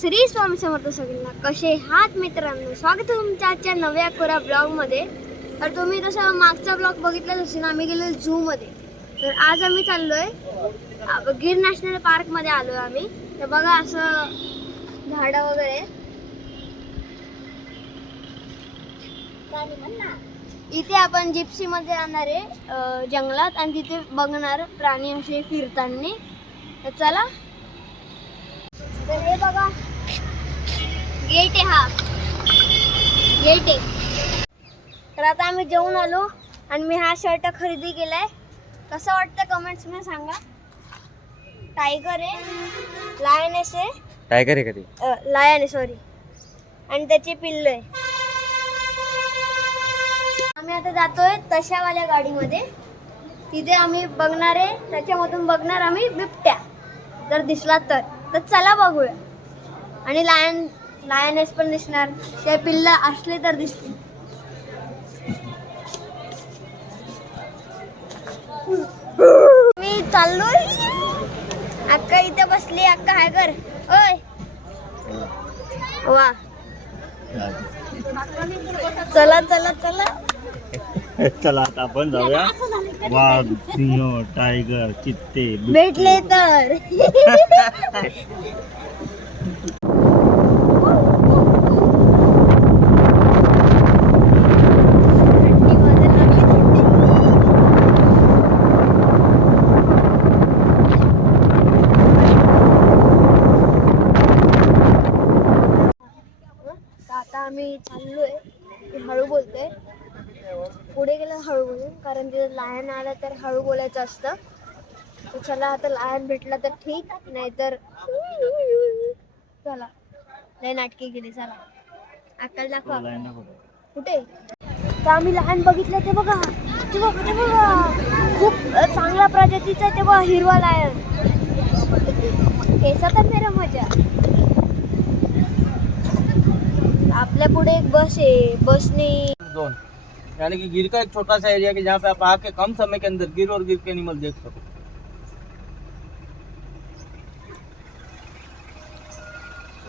श्री स्वामी समर्थ सगळ्यांना. कसे आहात मित्रांनो? स्वागत आहे तुमच्या आजच्या नव्या कोरा ब्लॉगमध्ये. तर तुम्ही तसं मागचा ब्लॉग बघितलाच असेल, आम्ही गेलो झूमध्ये. तर आज आम्ही चाललोय गिर नॅशनल पार्कमध्ये आलोय आम्ही. तर बघा असं झाडं वगैरे, इथे आपण जिप्सी मध्ये जाणार आहे जंगलात आणि तिथे बघणार प्राणी असे फिरताना. तर चला. तर हे बघा गेट आहे, हा गेट आहे. तर आता आम्ही जेवून आलो आणि मी हा शर्ट खरेदी केलाय. कसं वाटतं कमेंट्स मध्ये सांगा. टायगर आहे, लायनेस आहे, टायगर आहे का ते? लायन आहे सॉरी, आणि त्याचे पिल्ल आहे. आम्ही आता जातोय तशावाल्या गाडीमध्ये. तिथे आम्ही बघणार आहे, त्याच्यामधून बघणार आम्ही बिबट्या जर दिसला तर चला बघूया. आणि लायनेस पण दिसणार, ते पिल्ल असले तर दिसतील. मी चाललोय. अक्का इथे बसली. अक्का हाय कर. ओय वा, चला चला चला चला आता आपण जाऊया. वाघ, सिंह, टायगर, चित्ते भेटले तर. आता आम्ही चाललोय. हळू बोलतोय, पुढे गेलं हळू बोलून, कारण तिथे लायन आला तर हळू बोलायचं असतं. तर चला, आता लायन भेटला तर ठीक, नाहीतर चला. लय नाटकी केली. चला अक्कल दाखवा कुठे. तर आम्ही लायन बघितलं. ते बघा, ते बघा, ते बघा, खूप चांगल्या प्रजातीचा. ते बघा हिरवा लायन. कैसा तर मेरा मजा. आपल्या पुढे एक बस आहे. बसने जोन यानी कि गिर का एक छोटा सा एरिया कि जहाँ पे आप आके कम समय के अंदर गिर और गिर के एनिमल देख सको.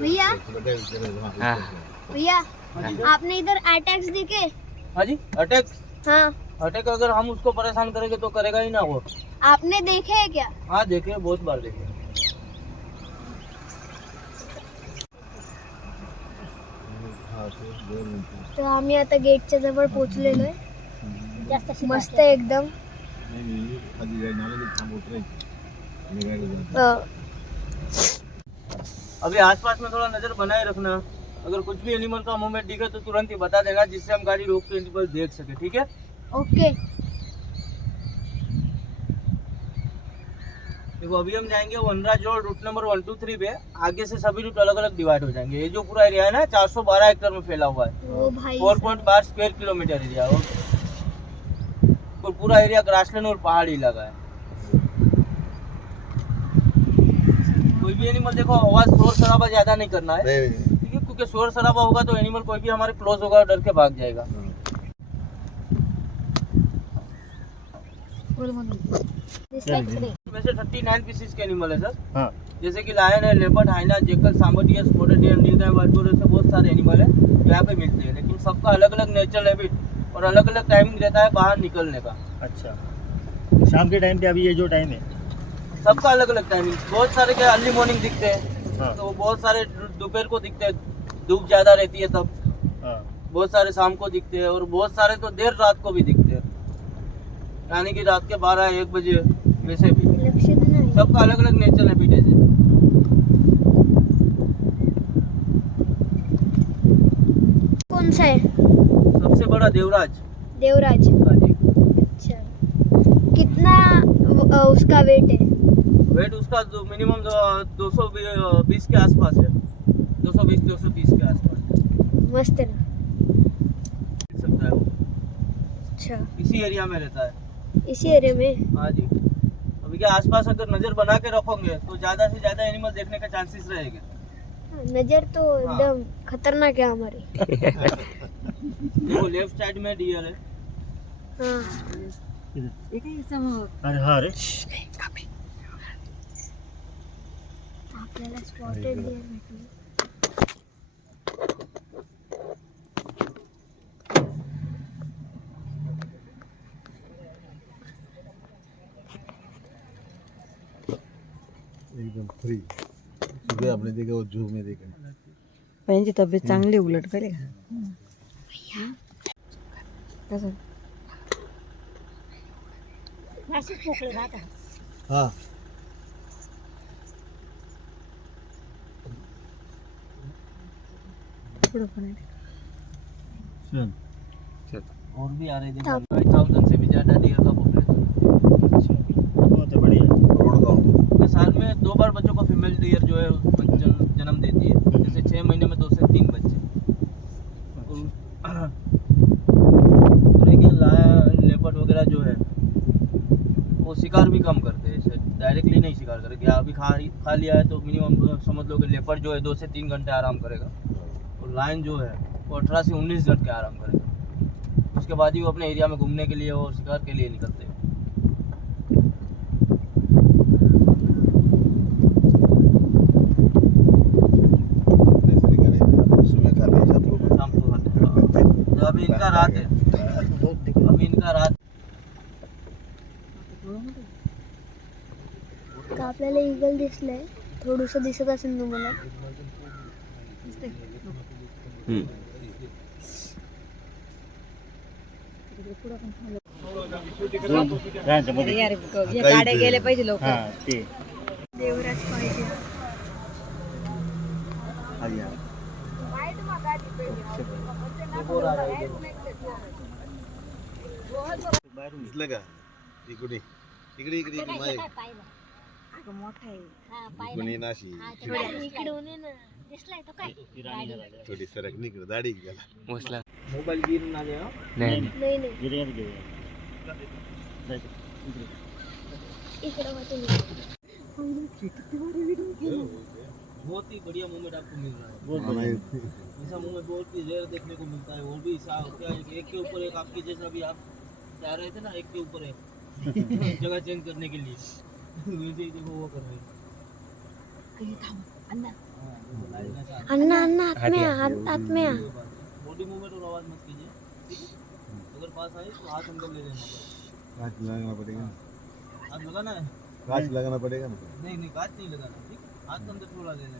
भैया, हाँ भैया आपने इधर अटैक्स देखे? हाँ जी, अटैक. हाँ, अटैक अगर हम उसको परेशान करेंगे तो करेगा ही ना वो. आपने देखे है क्या? हाँ देखे, बहुत बार देखे. तर आम्ही आता गेटच्या जवळ पोहोचलेलो आहे. मस्त आहे एकदम. अभी आसपास में थोड़ा नजर बनाए रखना. अगर कुछ भी एनिमल का मूवमेंट दिखे तो तुरंत ही बता देना, जिससे हम गाड़ी रोक के एनिमल देख सके. ठीक है. ओके. देखो अभी हम जाएंगे वनराज रोड रूट नंबर 123 पे. आगे से सभी रूट अलग अलग डिवाइड हो जाएंगे. ये जो पूरा एरिया है ना 412 हेक्टेयर में फैला हुआ है. ओ भाई, 4.5 स्क्वायर किलोमीटर एरिया. और पूरा एरिया ग्रासलैंड और पहाड़ी इलाका है. कोई भी एनिमल देखो, आवाज शोर शराबा ज्यादा नहीं करना है. ठीक है, क्योंकि शोर शराबा होगा तो एनिमल कोई भी हमारे क्लोज होगा डर के भाग जाएगा. वैसे 39 पीसीज के एनिमल है सर. हाँ. जैसे कि लायन है, leopard, hyena, jackal, sambar deer, spotted deer, nilgai, white ऐसे बहुत सारे एनिमल है यहाँ पे मिलते हैं. लेकिन सबका अलग अलग नेचर हैबिट और अलग अलग टाइमिंग रहता है बाहर निकलने का. अच्छा, शाम के टाइम पे अभी ये जो टाइम है, सबका अलग अलग टाइमिंग. बहुत सारे के अर्ली मॉर्निंग दिखते हैं. हाँ. तो बहुत सारे दोपहर को दिखते हैं, धूप ज्यादा रहती है तब. हाँ. बहुत सारे शाम को दिखते हैं और बहुत सारे तो देर रात को भी दिखते हैं, यानी कि रात के 12-1 बजे. वैसे भी लक्ष देना. सबका अलग अलग नेचर हैबिट है. कौन सा है? सबसे बड़ा देवराज. देवराज. हाँ जी. अच्छा, कितना उसका वेट है? वेट उसका मिनिमम 220 के आसपास है. 220-230 के आसपास मस्त है ना. मिल सकता है वो. अच्छा, इसी एरिया में रहता है. इसी एरिया में. हाँ जी. अभी के आसपास अगर नजर बना के रखोगे तो ज्यादा से ज्यादा एनिमल देखने का चांसेस रहेंगे. नजर तो एकदम खतरनाक है हमारी. देखो लेफ्ट साइड में डियर है. हाँ. अरे हाँ रे, आपल्याला स्पॉटेड डिअर भेटले. फ्री सुबह आपने देखा वो जू में देखा त्यांची तब्येत चांगली उलट करे का कसं हाँ पुढं पण आहे. और भी आ रहे थे 5,000 से भी ज़्यादा डियर का पॉपुलेशन। अच्छा बहुत है, बढ़िया रोड काउंट तो साल में 2 बार बच्चों को फीमेल डियर जो है जन्म देती है। जैसे 6 महीने में 2 से 3 बच्चे। लेपर्ड वगैरह जो है वो शिकार भी कम करते हैं, ऐसे डायरेक्टली नहीं शिकार करेंगे। अभी खा लिया है तो मिनिमम समझ लो कि लेपर्ड जो है 2 से 3 घंटे आराम करेगा, और लायन जो है वो 18 से 19 घंटे आराम करेगा। उसके बाद ही वो अपने एरिया में घूमने के लिए और शिकार के लिए निकलते हैं। सुबह खाते हैं सब लोग शाम को खाते हैं। तो अभी इनका रात है, अभी इनका रात। तर आपल्याला ईगल दिसलंय, थोडंसं दिसत असेल तुम्हाला. मध्ये यार हे गाड्या गेले पाहिजे लवकर हा ते देवराज पाहिजे दिसलं का इकडे इकडे इकडे इकडे माझ्या अगं मोठा आहे इकडे नाशी इकडून ये ना. दिसलाय तो काय? थोडी सरक निकडे दाढी गेला मोबाईल गिर ना दे हाँ? नाही नाही गिरेगा तो गिरेगा इकडं होते मी. बहुत ही बढ़िया मूवमेंट आपको मिल रहा है। बहुत बढ़िया ऐसा मूवमेंट बहुत ही रेयर देखने को मिलता है। और भी क्या है कि एक के ऊपर एक आपकी जैसा भी आप जा रहे थे ना, एक के ऊपर एक जगह चेंज करने के लिए वैसे ही देखो वो कर रहे हैं। अण्णा अण्णा हात में आ. बॉडी मूवमेंट और आवाज मत कीजिए, ठीक है? अगर पास आए तो हाथ अंदर ले लेना। कांच लगाना पड़ेगा हाथ लगाना है? कांच लगाना पड़ेगा ना नहीं नहीं, कांच नहीं लगाना, ठीक? हाथ अंदर थोड़ा ले लेना।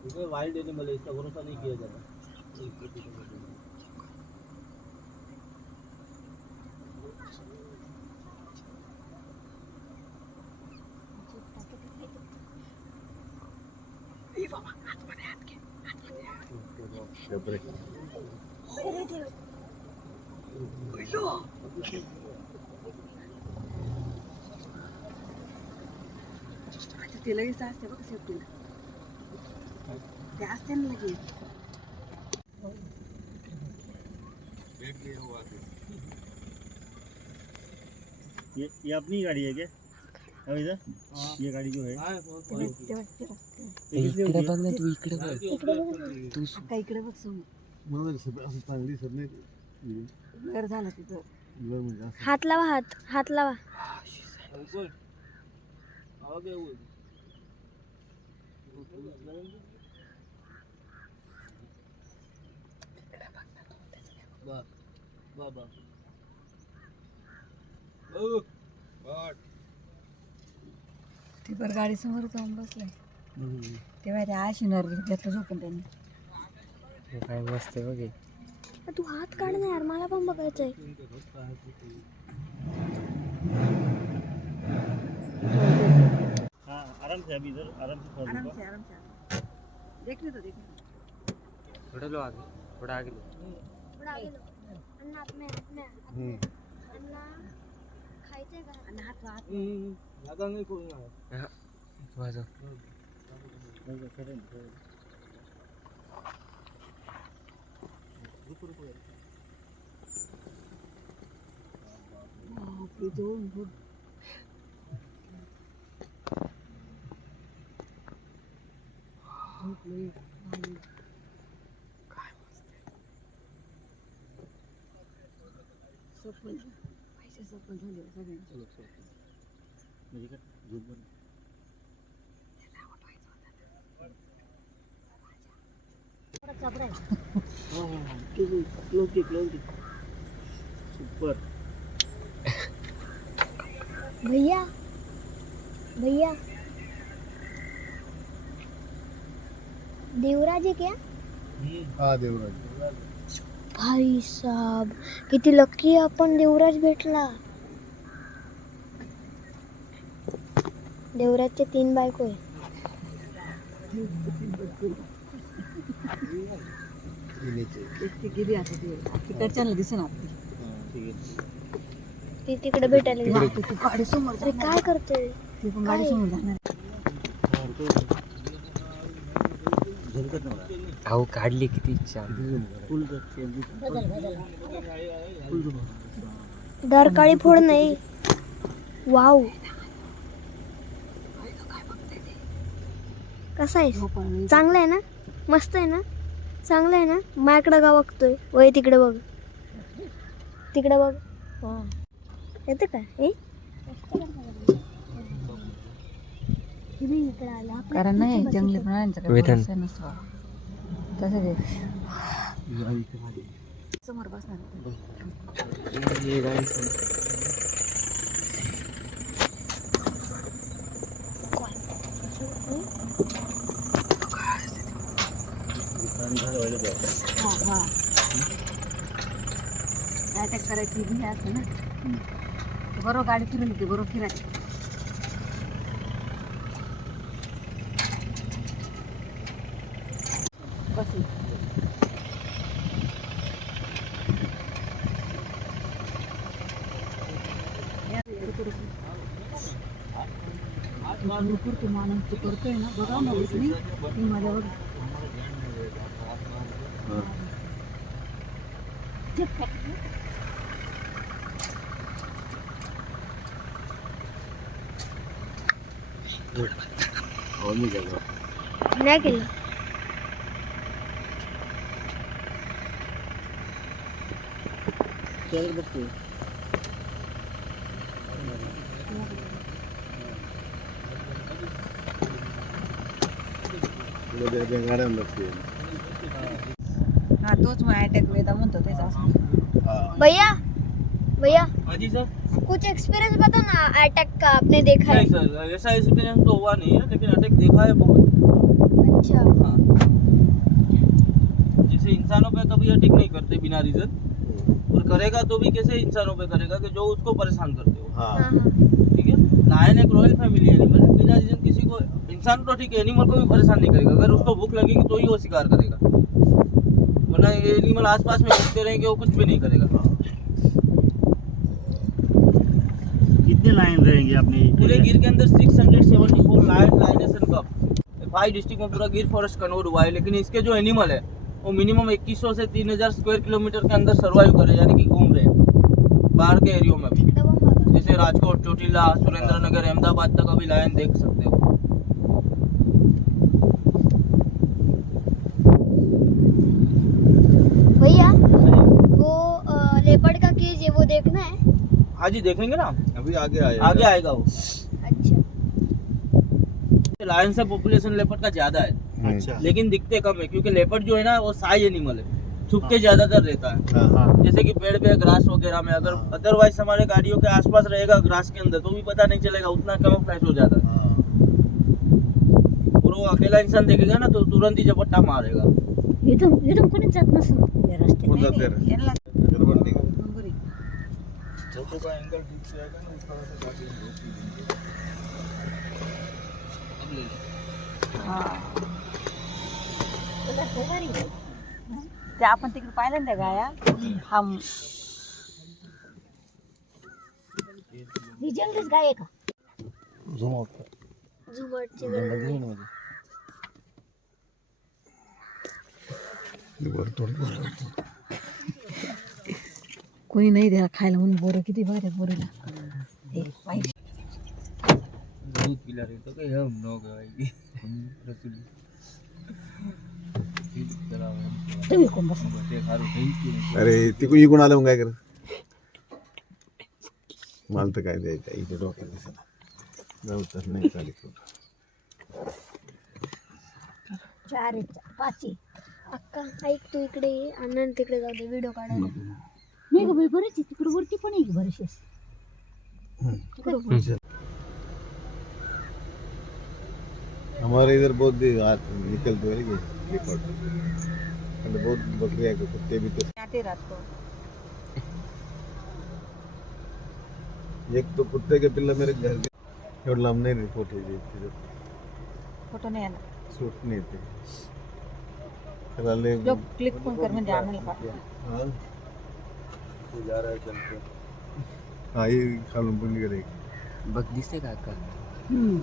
क्योंकि वाइल्ड एनिमल है, इसका भरोसा नहीं किया जाता। शबरे ते लगेच असते बघ सेफ्टीला ते असते ना लगेच ये अपनी गाड़ी है क्या अब इधर ये गाड़ी जो है इकडे बघ ना तू इकडे बघ तू का इकडे बघ समोर मला असं चांगली सर नाही घर झालं तिथं म्हणजे असं हात लावा, हात लावा. अंकुर आओगे वो बाबा ती पर गाडी समोर जाऊन बसलाय तेव्हा त्या आशिनावर घेतलं झोपून त्यांनी काय मस्त आहे बघे तू हात काढ ना यार, मला पण बघायचंय. हाँ आराम से अभी इधर आराम से छोड़ आराम दो से देखने तो थोड़ा लो आगे थोड़ा आगे लो थोडं आगे लो. अण्णा हात में, अण्णा खायचंय का? आणि हात ज्यादा नहीं खोलना है। वाजव आपली दोन फूट झोपलोय काय मस्त सफल पैसे सफल झाले सगळ्यांचे मुझे कर झूठ बोल क्लोज की सुपर भैया भैया देवराज आहे क्या? हा देवराज. भाई साहब किती लकी आपण, देवराज भेटला. देवराजचे 3 बायको आहे. ती गेली आता तिकडच्याला दिसून आपली ती तिकडे भेटायला गेली. ती गाडी समोर अरे काय करतोय? ती पण गाडी समोर जाणार अहो काढली किती छान. दार काळी फोड नाही. वाव कसा आहे? चांगला आहे ना? मस्त आहे ना? चांगलं आहे ना? माझ्याकडं का बघतोय? वय तिकडे बघ, तिकडे बघ. येतं का? इकडे आला कारण नाही जंगली प्राण्यांचं वेदन. नसतो तसं ते समोर बसणार. अटॅक करायची हे असं ना, बरोबर गाडी फिरून येते, बरोबर फिरायची. बसली करतो माणूस करतोय ना, बघा ना बसली ती माझ्यावर. नाही केलं. गाड्या लागते. हा तोच मग अटॅक वेदा म्हणतो त्याचा असं. भैया भैया हाँ जी सर. कुछ एक्सपीरियंस बता ना अटैक का, आपने देखा है? नहीं सर, ऐसा एक्सपीरियंस तो हुआ नहीं है, लेकिन अटैक देखा है बहुत. अच्छा. हाँ, जैसे इंसानों पे कभी अटैक नहीं करते बिना रीजन, और करेगा तो भी कैसे इंसानों पे करेगा कि जो उसको परेशान करते हो. हाँ हाँ हाँ. ठीक है. लायन एक रॉयल फैमिली एनिमल है, बिना रीजन किसी को, इंसान तो ठीक है, एनिमल को भी परेशान नहीं करेगा. अगर उसको भूख लगेगी तो ही वो शिकार करेगा, वरना एनिमल आसपास में घूमते रहेंगे, वो कुछ भी नहीं करेगा. कितने लाइन रहेंगे अपने पूरे गिर के अंदर 674 लायन, लाइनेस एंड कप. 5 डिस्ट्रिक्ट में पूरा गिर फॉरेस्ट कन्वर्ट हुआ है, लेकिन इसके जो एनिमल है वो मिनिमम 2100 से 3000 स्क्वायर किलोमीटर के अंदर सर्वाइव करे, यानी कि घूम रहे हैं बाहर के एरियो में भी. जैसे राजकोट, चोटिला, सुरेंद्र नगर, अहमदाबाद तक अभी लायन देख सकते हो. भैया वो लेपर्ड का केज है, वो देखना है. हाँ जी देखेंगे ना, अभी आगे आया. आगे आएगा वो. अच्छा. लायन से पॉपुलेशन लेपर्ड का ज्यादा है, अच्छा. लेकिन दिखते कम है, क्योंकि लेपर्ड जो है ना वो साई एनिमल है, छुप के ज्यादातर रहता है. हाँ. जैसे कि पेड़ पे ग्रास वगैरह में, अगर अदरवाइज हमारे गाड़ियों के आसपास रहेगा ग्रास के अंदर तो भी पता नहीं चलेगा, उतना कैमोफ्लेज हो जाता है. और वो अकेला इंसान देखेगा ना तो तुरंत ही झपट्टा मारेगा. इथून कोणी जात नसेल या रस्त्याने. कोण जाते रे? यांना गरबंडी. नंबर आहे. फोटो का एंगल ठीक से आएगा ना, इस तरह से काटेंगे. हा. ते आपण तिकडे पाहिलं ना त्या गाया, हा ही जंगलीच गाय आहे का? झुमटची गरज. कोणी नाही द्यायला खायला म्हणून बोरं किती भारी आहेत बोरीला. हे पाहिजे. दूध पिला रहे तो कि हम नो गाएगी हम रसूल तुम्ही कोण बसा. बच्चे खा रहे थे. अरे तिकडून इकडून आलं मग काय कर. मला तर काय द्यायचं इथे डोक्यात दिसत जाऊ तर नाही चालेल. 4 आहेत 5 आहे. अक्का ऐक, तू इकडे ये, अण्णा तिकडे जाऊ दे व्हिडिओ काढायला. नाही ग बाई बरेच आहे तिकडे, वरती पण आहे की बरेचसे. हमारे इधर बहुत निकलते हैं लेपर्ड, बहुत बकरियां के कुत्ते भी तो। आते रात को एक तो कुत्ते के पिल्ला मेरे घर के एवढं लांब नाही रिपोर्ट आहे फोटो नाही आला सूट नाही ते त्याला लय लोक क्लिक पण कर म्हणजे आम्हाला पाठवा. हा वो जा रहा है चल के हा हे खालून पण गेले बघ दिसते का अक्का?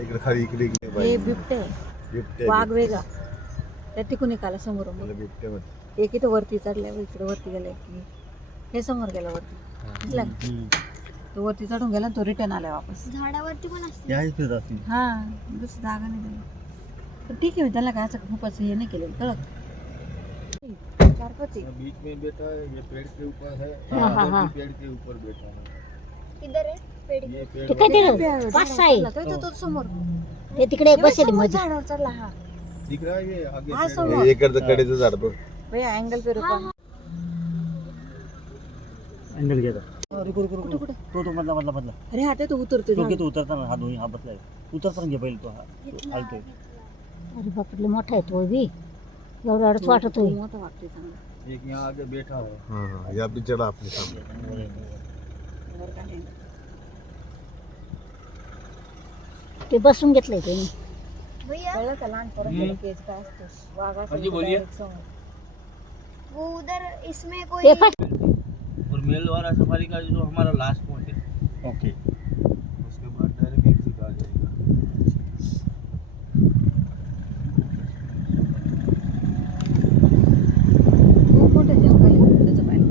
इकडे खाली इकडे हे बिबटे बिबट्या वाघ वेगळा त्या तिकून निघाला समोर मला बिबट्या म्हणते. एक इथं वरती चढलाय व इकडे वरती गेलाय की हे समोर गेला वरती दिसला का? तो वरती चढून गेला आणि तो रिटर्न आलाय वापस. झाडावरती पण असते. या फिरत असतील. हा दुसरी जागा नाही दिली तर ठीक आहे त्याला काय असं खूपच हे नाही केलं कळत 4-5 बीच में बैठा है, ये पेड़ के ऊपर है, हाँ, हाँ, हाँ. पेड़ के ऊपर बैठा है। इधर आहे पेड. ये पेड़ तो समोर ते तिकडे बसेल समोर मध्ये झाडावर चढला हा दिख रहा है, ये आगे हा पेड़ समोर हे इकडचं कडेचं झाड बघ. भैया अँगल पे रुको अँगल घ्या कुठे कुठे तो मधला अरे हा ते तो उतरतो तो झाड. घेतो उतरताना हा दोन्ही हा बसलाय उतरताना घे पहिले तो हा हलतोय. अरे बापरे मोठा आहे तो बी एवढा अडच वाटतोय मोठा वाटतोय चांगला एक यहाँ आगे बैठा है। हा या बी चढा आपल्या सामने. वर काढेल. ते बसून घेतलंय त्यांनी. भैया कळलं का लहान पोरांचं केस काय असतं वाघ हाँ जी, असेल बोलिए. वो उधर इसमें ते कोई पण और मेलवाड़ा सफारी का जो हमारा लास्ट पॉइंट है, ओके उसके बाद डायरेक्ट एग्जिट आ जाएगा। खूप मोठं जंगल आहे त्याचं पाहिलं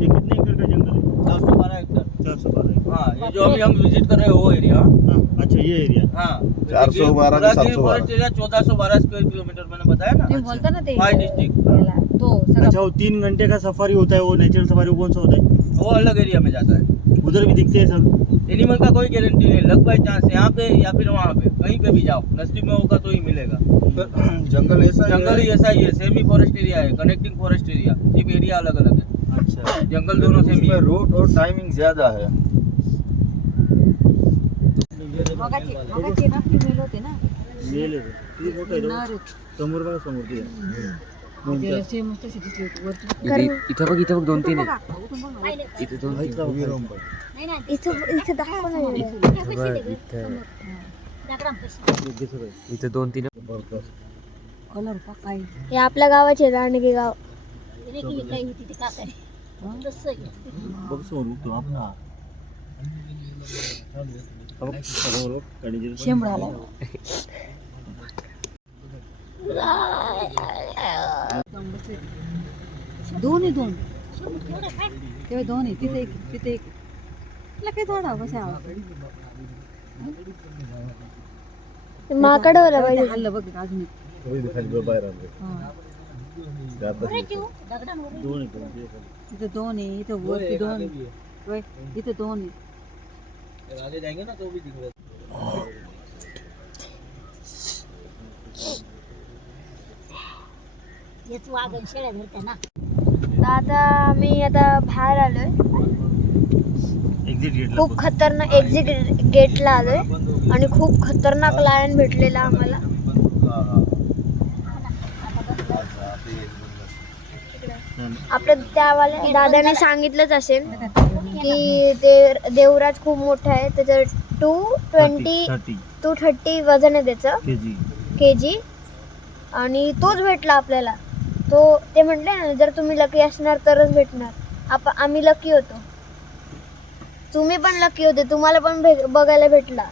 ये कितने एकड़ का जंगल है? 412 हेक्टर। 412 हाँ, ये जो अभी हम विजिट कर रहे हैं वो एरिया। हाँ अच्छा ये एरिया हाँ, 412 पूरा का गिर 712 फॉरेस्ट एरिया 1412 स्क्वायर किलोमीटर मैंने बताया ना। तुम्ही बोलता ना ते 5 डिस्ट्रिक्ट, याला, तो सगळं अच्छा वो 3 घंटे का सफारी होता है वो नेचुरल सफारी वो कौन सा होता है? वो अलग एरिया में जाता है। उधर भी दिखते हैं सब. एनिमल का कोई गारंटी नहीं, लग बाई चांस यहाँ पे या फिर वहाँ पे, कहीं पे भी जाओ, नजदीक में होगा तो ही मिलेगा। जंगल ऐसा जंगल ही ऐसा ही है, सेमी फॉरेस्ट एरिया है, कनेक्टिंग फॉरेस्ट एरिया, सिर्फ एरिया अलग अलग है। अच्छा जंगल दोनों सेमी है। रूट और टाइमिंग ज्यादा है. मगाची ना फिमेल होते ना मेल आहे किती मोठं आहे नर तो? समोर बघा समोर ते त्याला सेम तशी दिसली होती वरती इथं बघ 2-3 बघा, आहे. उठून बघ ना. इथं 2-3 उभी राहून बघ. इथं दाखव ना. इथं 2-3 कलर पा काय हे आपल्या गावाचे राणगी गाव. बघ समोर उठतो आपला समोर बघ गाडीचे शेंबडा आला दोन आहे दोन तेव्हा दोन आहे तिथे एक तिथे एक तुला काय झाडा बसा माकड होला पाहिजे. हल्लं बघ अजून एक. खाली बाहेर आले. हा. दोन आहे दोन इथं दोन आहे इथं वरती दोन आहे. होय, इथं दोन आहे आगे जाएंगे ना तो भी दिखेगा। तर आता मी आता बाहेर आलोय. एक्झिट गेटला खूप खतरनाक एक्झिट गेटला आलोय आणि खूप खतरनाक लायन भेटलेला आम्हाला. आपल्या त्यावाल्या दादाने सांगितलंच असेल की ते देवराज खूप मोठा आहे. त्याचं 230 वजन आहे त्याचं केजी आणि तोच भेटला आपल्याला. ते म्हटले ना जर तुम्ही लकी असणार तरच भेटणार. आम्ही लकी होतो. तुम्ही पण लकी होते, तुम्हाला पण बघायला भेटला.